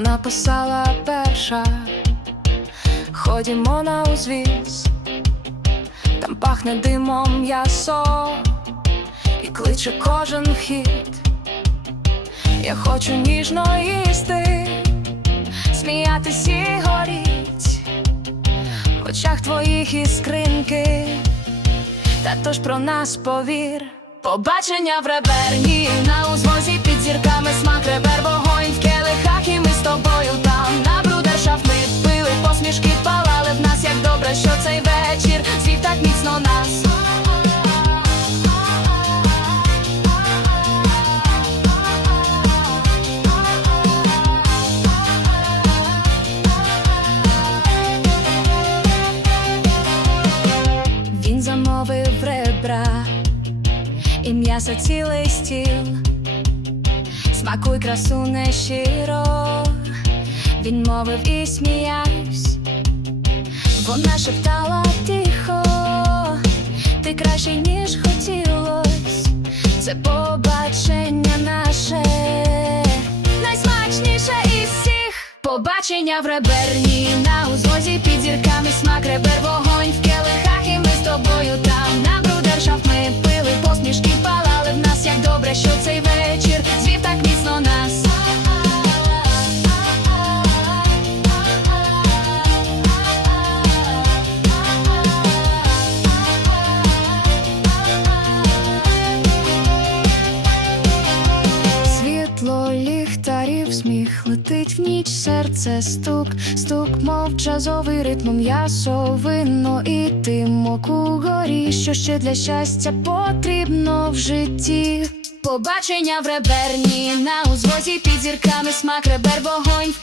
написала перша. Ходімо на узвіз, там пахне димом м'ясо і кличе кожен вхід. Я хочу ніжно їсти, сміятись і горіть в очах твоїх іскринки, та то ж про нас повір. Побачення в реберні на узвозі під зірками смак ребер вогонь тобою там на брудершафт ми пили, посмішки палали в нас, як добре, що цей вечір звів так міцно нас. Він замовив ребра і м'ясо цілий стіл. Смакуй красу не щиро, він мовив і сміявсь, вона шептала тихо, ти краще, ніж хотілось, це побачення наше, найсмачніше із всіх. Побачення в реберні на узвозі під зірками смак ребер вогонь в келихах, і ми з тобою там. На брудершафт ми пили, посмішки палали в нас, як добре, що цей вечір летить в ніч, серце стук, стук, мов джазовий ритм, м'ясо, винно і тимок у горі, що ще для щастя потрібно в житті. Побачення в реберні на узвозі під зірками смак ребер, вогонь